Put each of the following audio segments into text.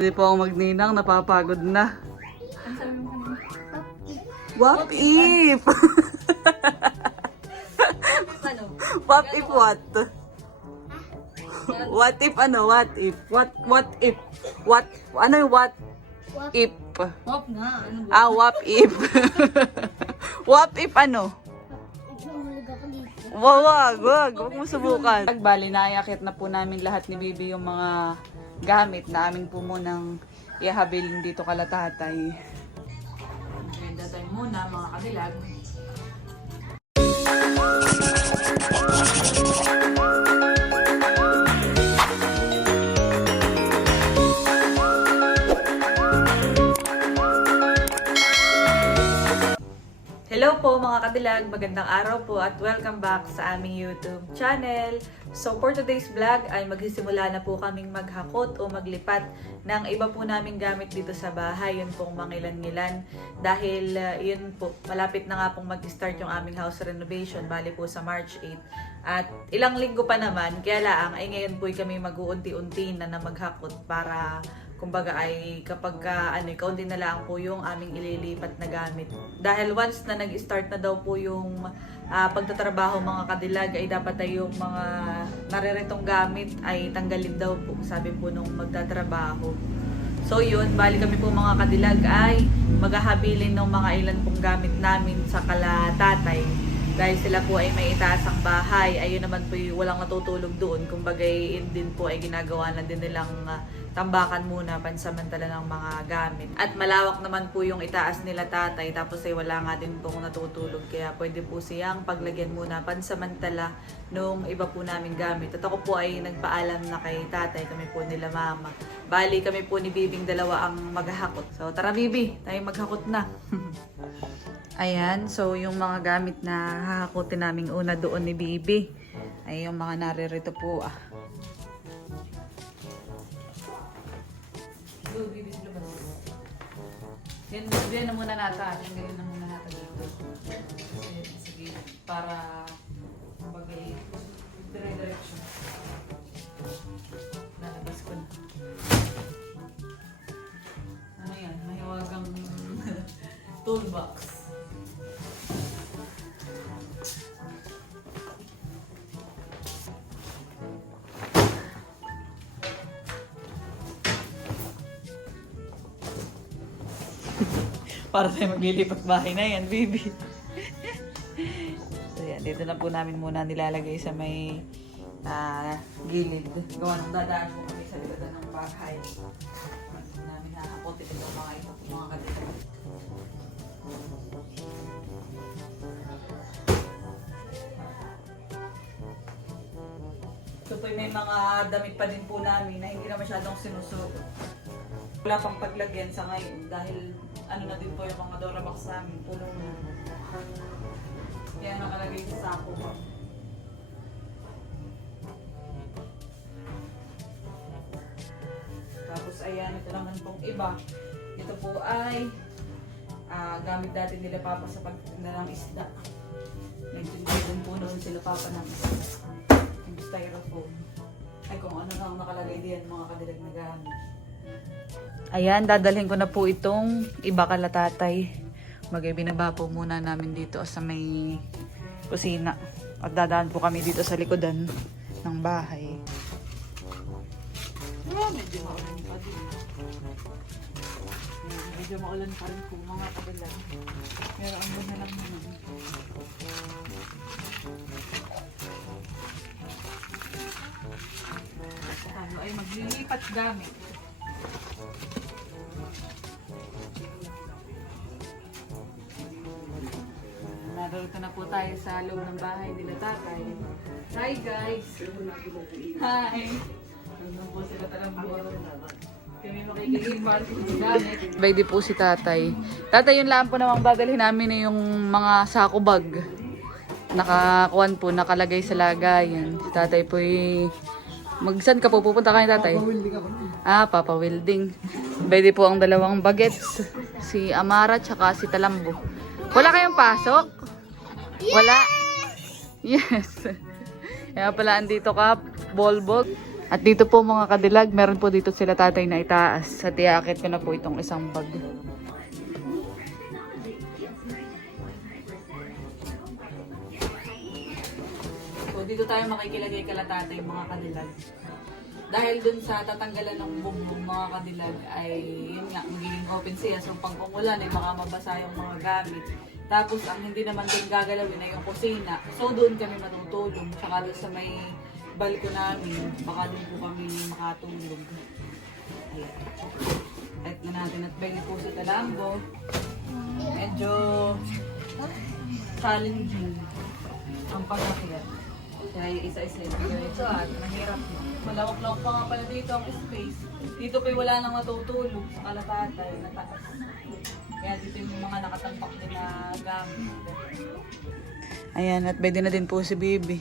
Hindi po ako magninang, napapagod na. What if? What if what? What if ano? What if? What what if? What ano yung what if? Hop nga. Ano? Ah, what if? what if ano? Wag, wag, wag. Huwag mo subukan. Bali, naayakit na po namin lahat ni Bibi yung mga gamit na aming po munang ihabilin dito kala tatay. Ganda tayo muna mga kadilag. Po mga kadilag, magandang araw po at welcome back sa aming YouTube channel. So for today's vlog ay magsisimula na po kaming maghakot o maglipat ng iba po naming gamit dito sa bahay, yun pong mangilan-ngilan. Dahil uh, yun po, malapit na nga pong mag-start yung aming house renovation, bali po sa March 8. At ilang linggo pa naman, kaya laang ay ngayon po kami mag-uunti-unti na na maghakot para kumbaga ay kapag ka, ano, kaunti na lang po yung aming ililipat na gamit. Dahil once na nag-start na daw po yung ah, pagtatrabaho mga kadilag ay dapat ay yung mga nariritong gamit ay tanggalin daw po, sabi po nung magtatrabaho. So yun, bali kami po mga kadilag ay maghahabilin ng mga ilan pong gamit namin sa kala tatay. Dahil sila po ay may itaasang bahay, ayun naman po walang natutulog doon. Kumbaga yun din po ay ginagawa na din nilang ah, tambakan muna pansamantala ng mga gamit. At malawak naman po yung itaas nila tatay tapos ay wala nga din pong natutulog kaya pwede po siyang paglagyan muna pansamantala nung iba po namin gamit. At ako po ay nagpaalam na kay tatay kami po nila mama. Bali kami po ni Bibing dalawa ang maghahakot. So tara Bibi, tayo maghakot na. Ayan, so yung mga gamit na hahakutin naming una doon ni Bibi ay yung mga naririto po ah. Go, Bibi, sa labas. Yan, yan na muna. Yan, ganyan na muna nata dito. Sige, para bagay dire-direction. Lalabas ko na. Ano yan? Mahiwagang toolbox. Para tayo maglilipat bahay na yan, baby. so yan, dito na po namin muna nilalagay sa may ah, gilid. Gawa nung dadaan po kami sa likod ng bahay. Dito namin nakakotin ito mga ito mga katilang. So po may mga damit pa din po namin na hindi na masyadong sinusuot. Wala pang paglagyan sa ngayon dahil ano na din po yung mga Dorabox namin, puno na. Kaya nakalagay sa sako pa. Tapos ayan, ito naman pong iba. Ito po ay ah, gamit dati nila papa sa pagtinda ng isda. Nagtinda po noon sila papa ng isda. Yung styrofoam. Ay kung ano na ang nakalagay diyan mga kadilag na gamit. Ayan, dadalhin ko na po itong iba kala tatay. Magay binaba po muna namin dito sa may kusina. At dadaan po kami dito sa likodan ng bahay. Ah, medyo maulan pa din. Ayan, Medyo maulan pa rin po mga kabilang. Pero ang ganda lang naman. Tayo ay maglilipat gamit. Narito na po tayo sa loob ng bahay nila tatay. Hi guys! Hi! Nandun po sila talambo. Kami makikilipat ng gamit. Pwede po si tatay. Tatay, yung lampo namang dadalhin namin ay yung mga sako bag. Nakakuan po, nakalagay sa lagayan. Si tatay po Magsan ka po? Pupunta kayo tatay? Ah, Papa Welding. Pwede po ang dalawang bagets. Si Amara tsaka si Talambo. Wala kayong pasok? Wala? Yes. Kaya pala andito ka, Bolbog. At dito po mga kadilag, meron po dito sila tatay na itaas. At iakit ko na po itong isang bag. Dito tayo makikilagay kala tatay mga kadilag. Dahil dun sa tatanggalan ng bumbong mga kadilag ay yun nga, magiging open siya. So pag umulan ay baka mabasa yung mga gamit. Tapos ang hindi naman doon gagalawin ay yung kusina. So doon kami matutulog. Tsaka doon sa may balko namin, baka doon po kami makatulog. Ayan. Type na natin at pwede po sa talambo. Medyo challenging ang pag-akyat. Kaya yung isa-isa yung diretso at mahirap mo. Malawak-lawak pa nga pala dito ang space. Dito pa wala nang matutulog sa kalatatay na taas. Kaya dito yung mga nakatampak din na gamit. Ayan, at pwede na din po si Bibi.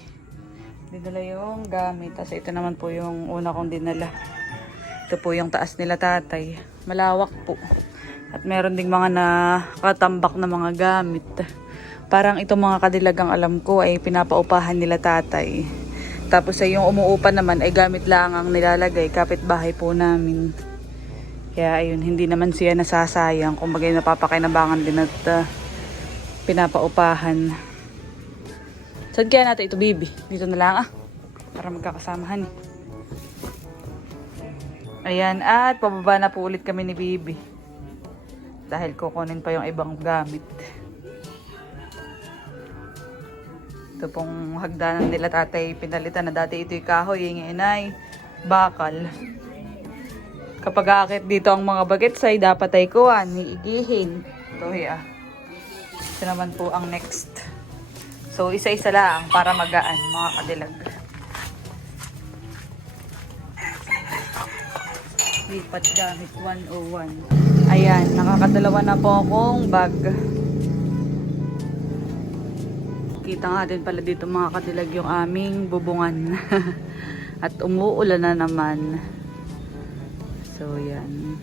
Dinala yung gamit. Tapos ito naman po yung una kong dinala. Ito po yung taas nila tatay. Malawak po. At meron ding mga nakatambak na mga gamit. Parang itong mga kadilagang alam ko ay pinapaupahan nila tatay. Tapos ay yung umuupa naman ay gamit lang ang nilalagay. Kapitbahay po namin. Kaya ayun, hindi naman siya nasasayang. Kung bagay napapakinabangan din at ah, pinapaupahan. Saan kaya natin ito, baby? Dito na lang ah. Para magkakasamahan eh. Ayan, at pababa na po ulit kami ni Bibi. Dahil kukunin pa yung ibang gamit. Ito pong hagdanan nila tatay pinalitan na dati ito'y kahoy, yung inay, bakal. Kapag aakit dito ang mga bagets ay dapat ay kuhan, iigihin. Ito ah. Ito naman po ang next. So isa-isa lang para magaan mga kadilag. Lipat gamit 101. Ayan, nakakadalawa na po akong bag. Kita nga din pala dito mga kadilag yung aming bubungan. At umuulan na naman. So yan.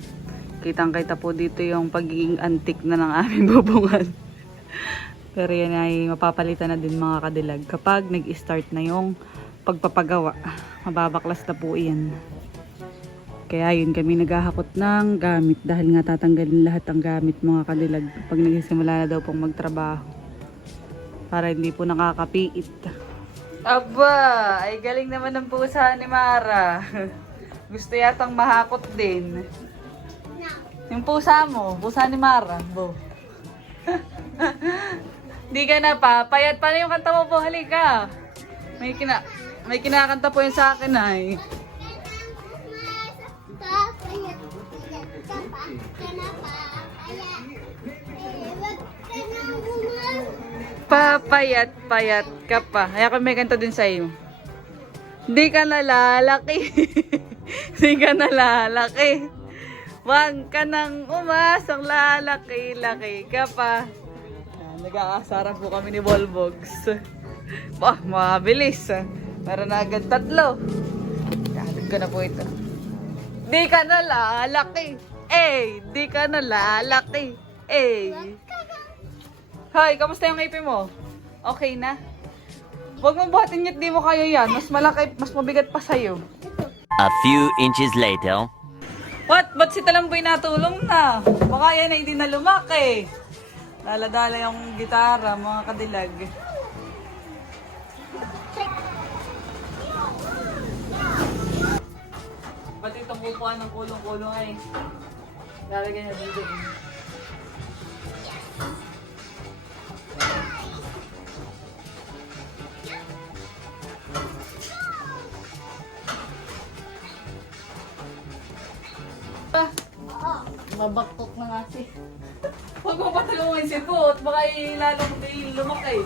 Kitang kita po dito yung pagiging antik na ng aming bubungan. Pero yan ay mapapalitan na din mga kadilag kapag nag-start na yung pagpapagawa. Mababaklas na po yan. Kaya yun kami naghahakot ng gamit dahil nga tatanggalin lahat ang gamit mga kadilag pag nagsisimula na daw pong magtrabaho. Para hindi po nakakapiit. Aba, ay galing naman ng pusa ni Mara. Gusto yatang mahakot din. Yung pusa mo, pusa ni Mara, bo. Di ka na pa. Payat pa na yung kanta mo po. Halika. May, kina may kinakanta po yun sa akin ay. Payat ka pa. Kaya kami may kanta din sa iyo. Di ka nalalaki. Di ka nalalaki. Huwag ka nang umasang lalaki-laki ka pa. Nag-aasaran po kami ni Volvox. Bah, mabilis. Meron na agad tatlo. Kahatid ko na po ito. Di ka na lalaki. Eh, di ka na lalaki. Eh. Hoy, kamusta yung ngipin mo? Okay na? Huwag mo buhatin yun, di mo kaya yan. Mas malaki, mas mabigat pa sa'yo. A few inches later. What? Ba't si Talamboy natulong na? Baka yan ay hindi na lumaki. Dala-dala yung gitara, mga kadilag. Ba't itong ng kulong-kulong ay? Lalagay na dito. Babaktok na nga si. Huwag mo patulungan si Bot, baka lalong di lumaki.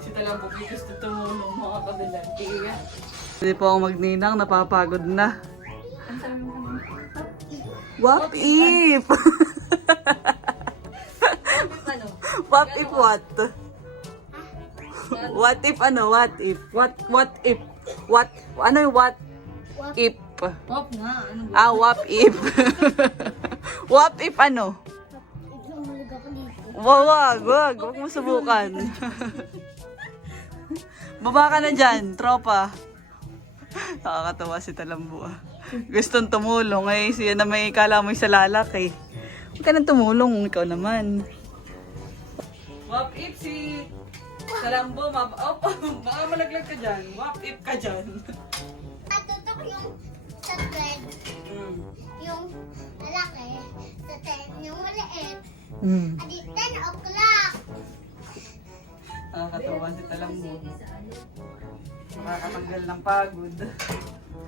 Si Talambog yung gusto tumulong mga kabilang. Tiga. Hindi po ako magninang, napapagod na. Ang sabi mo kanina? What if? Ano? What if what? What if ano? What if? What what if? What ano yung what if? Pop nga. Ano ba? Ah, what if? what if ano? Dito. Wag, wag, wag. Huwag mo subukan. Baba ka na dyan, tropa. Nakakatawa si Talambo ah. Gustong tumulong eh. Siya na may kala mo sa lalaki. Huwag ka nang tumulong, ikaw naman. Wap if si Talambo, map up. Baka malaglag ka dyan. Wap if ka dyan. Yung sa thread, Mm. yung lalaki, sa thread, yung maliit. Mm. Adi, 10 o'clock. Nakakatawa si Talambo. Makakatanggal ng pagod.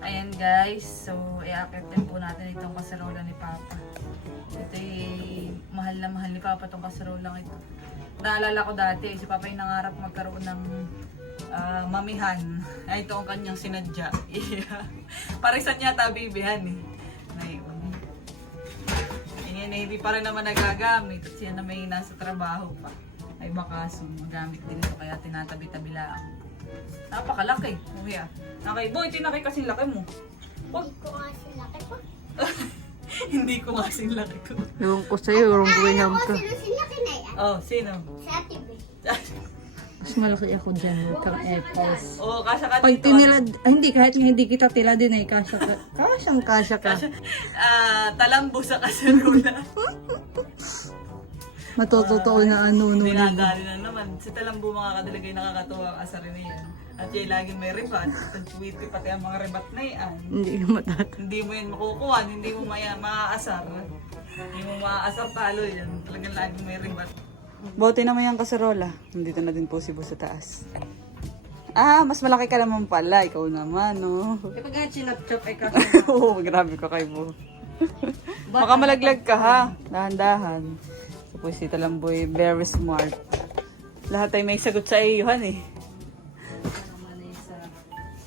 Ayan guys, so iakit din po natin itong kaserola ni Papa. Ito ay mahal na mahal ni Papa itong kaserolang ito. Naalala ko dati, si Papa yung nangarap magkaroon ng ah, mamihan. Ay, ito ang kanyang sinadya. Parisan yata bibihan eh. Ngayon. Yan hindi pa rin naman nagagamit at siya na may nasa trabaho pa. Ay baka so, magamit din ito kaya tinatabi-tabi lang. Napakalaki. Uy ah. Nakay, boy, tinakay kasi laki mo. Wag. Ko kasi laki po. hindi ko kasi laki ko. Ewan ko sa'yo, wrong way ham mo ka. sino silaki na yan? Oh, sino? Si Ate B. Mas malaki ako dyan, kang epos. oh, kasha ka Pag dito. tinilad, ay, hindi, kahit nga hindi kita tila din ay kasya ka. Kasyang kasya ka. Ah, talambo sa kaserula. Matototoo na ano, no, no. Dinadali na naman. Si Talambo mga kadalagay nakakatuwa ang asar na yan. At yan laging may rebat. At tweety pati ang mga rebat na yan. Hindi ka matat. Hindi mo yan makukuha, hindi mo maya, maaasar. Hindi mo maaasar talo yan. Talagang laging may rebat. Bote naman yung kaserola. Nandito na din po si Bo sa taas. Ah, mas malaki ka naman pala. Ikaw naman, no? Kapag nga chinap-chop ay kasya. Oo, grabe ka kay Bo. Baka malaglag ka ha. Dahan-dahan. Tapos si Talamboy, very smart. Lahat ay may sagot sa iyuhan eh.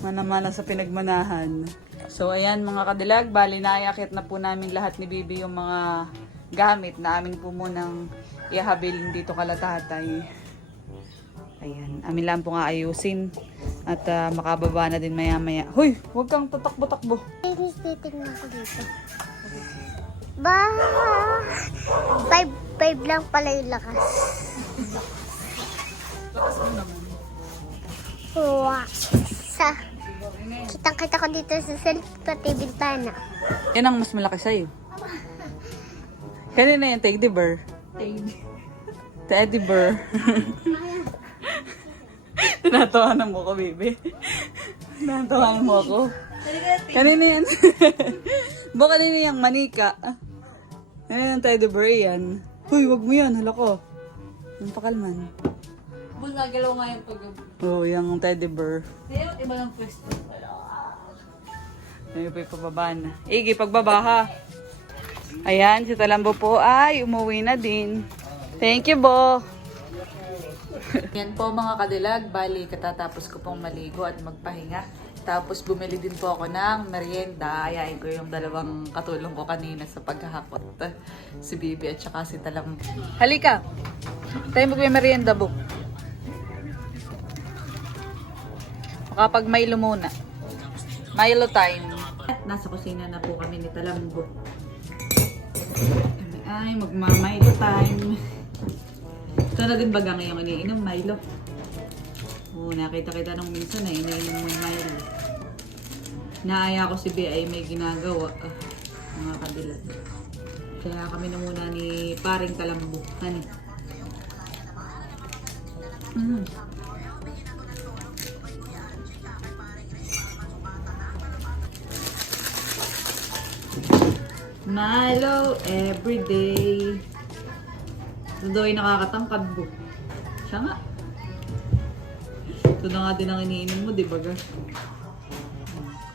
Mana-mana sa pinagmanahan. So ayan mga kadilag, bali naayakit na po namin lahat ni Bibi yung mga gamit na amin po munang ihabilin dito kala tatay. Ayan, amin lang po nga ayusin. At ah, makababa na din maya maya. Hoy, huwag kang tatakbo-takbo. Inis titignan ko dito. Ba, five, five lang pala yung lakas. Lakas mo naman. Wow. Sa, kitang kita ko dito sa self pati bintana. Yan ang mas malaki sa'yo. Kanina yung teddy bear. Teddy bear. Tinatawanan mo ko, baby. Tinatawanan mo ako. Kanina yan. Bo, kanina yung manika. Kanina yung teddy bear yan. Huy, wag mo yan. Hala ko. Ang pakalman. Bul, nagalaw nga yung pag... Oo, oh, yung teddy bear. Hindi, iba ng pwesto. Ayun po yung pababa na. Igi, pagbaba ha. Ayan, si Talambo po ay umuwi na din. Thank you, Bo. Yan po mga kadilag. Bali, katatapos ko pong maligo at magpahinga. Tapos bumili din po ako ng merienda. Ayayin ko yung dalawang katulong ko kanina sa paghahakot. Si Bibi at saka si Talambo. Halika. Tayo magme-merienda, Bo. Makapag Milo muna. Milo time. Nasa kusina na po kami ni Talambo. Ay, magma-Milo time. Din baga ngayong iniinom, Milo. Oo, nakita kita nung minsan na iniinom mo yung Milo. Naaya ko si B ay may ginagawa. Ah, mga kabilat. Kaya kami na muna ni paring Talambo. Hani. Mm. Milo everyday. Ito daw ay nakakatangkad po. Siya nga. Ito na nga din ang iniinom mo, di ba ga?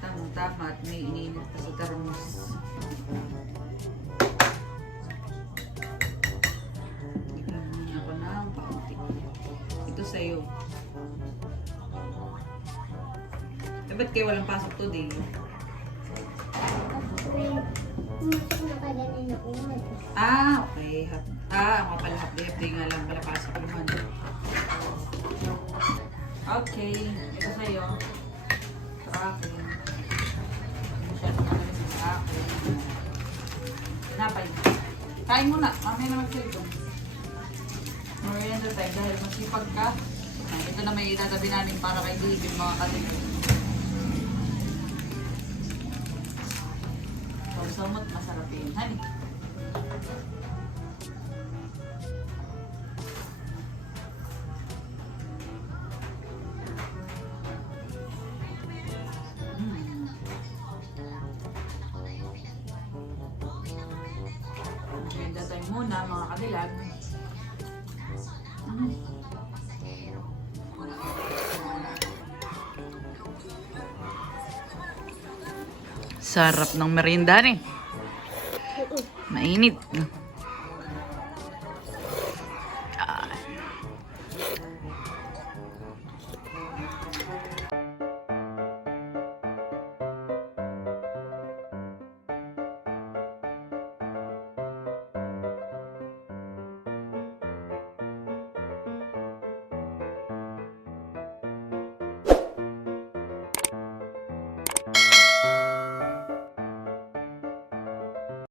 Tamang tama at may iniinom pa sa termos. Ako na ang kaunti. Ito sa'yo. Eh, ba't kayo walang pasok today? Ah, okay. Ah, ako pala half day. Half day nga lang pala pasok naman. Okay. Ito sa'yo. Sa. Napay. Kain mo na. Mamaya na mag-cellphone. Merienda tayo dahil masipag ka. Ito na may itatabi namin para kay David mga katilag. Samot, masarap yun. Mm. Maganda tayo muna mga kadilag. Sarap ng merienda eh. Mainit.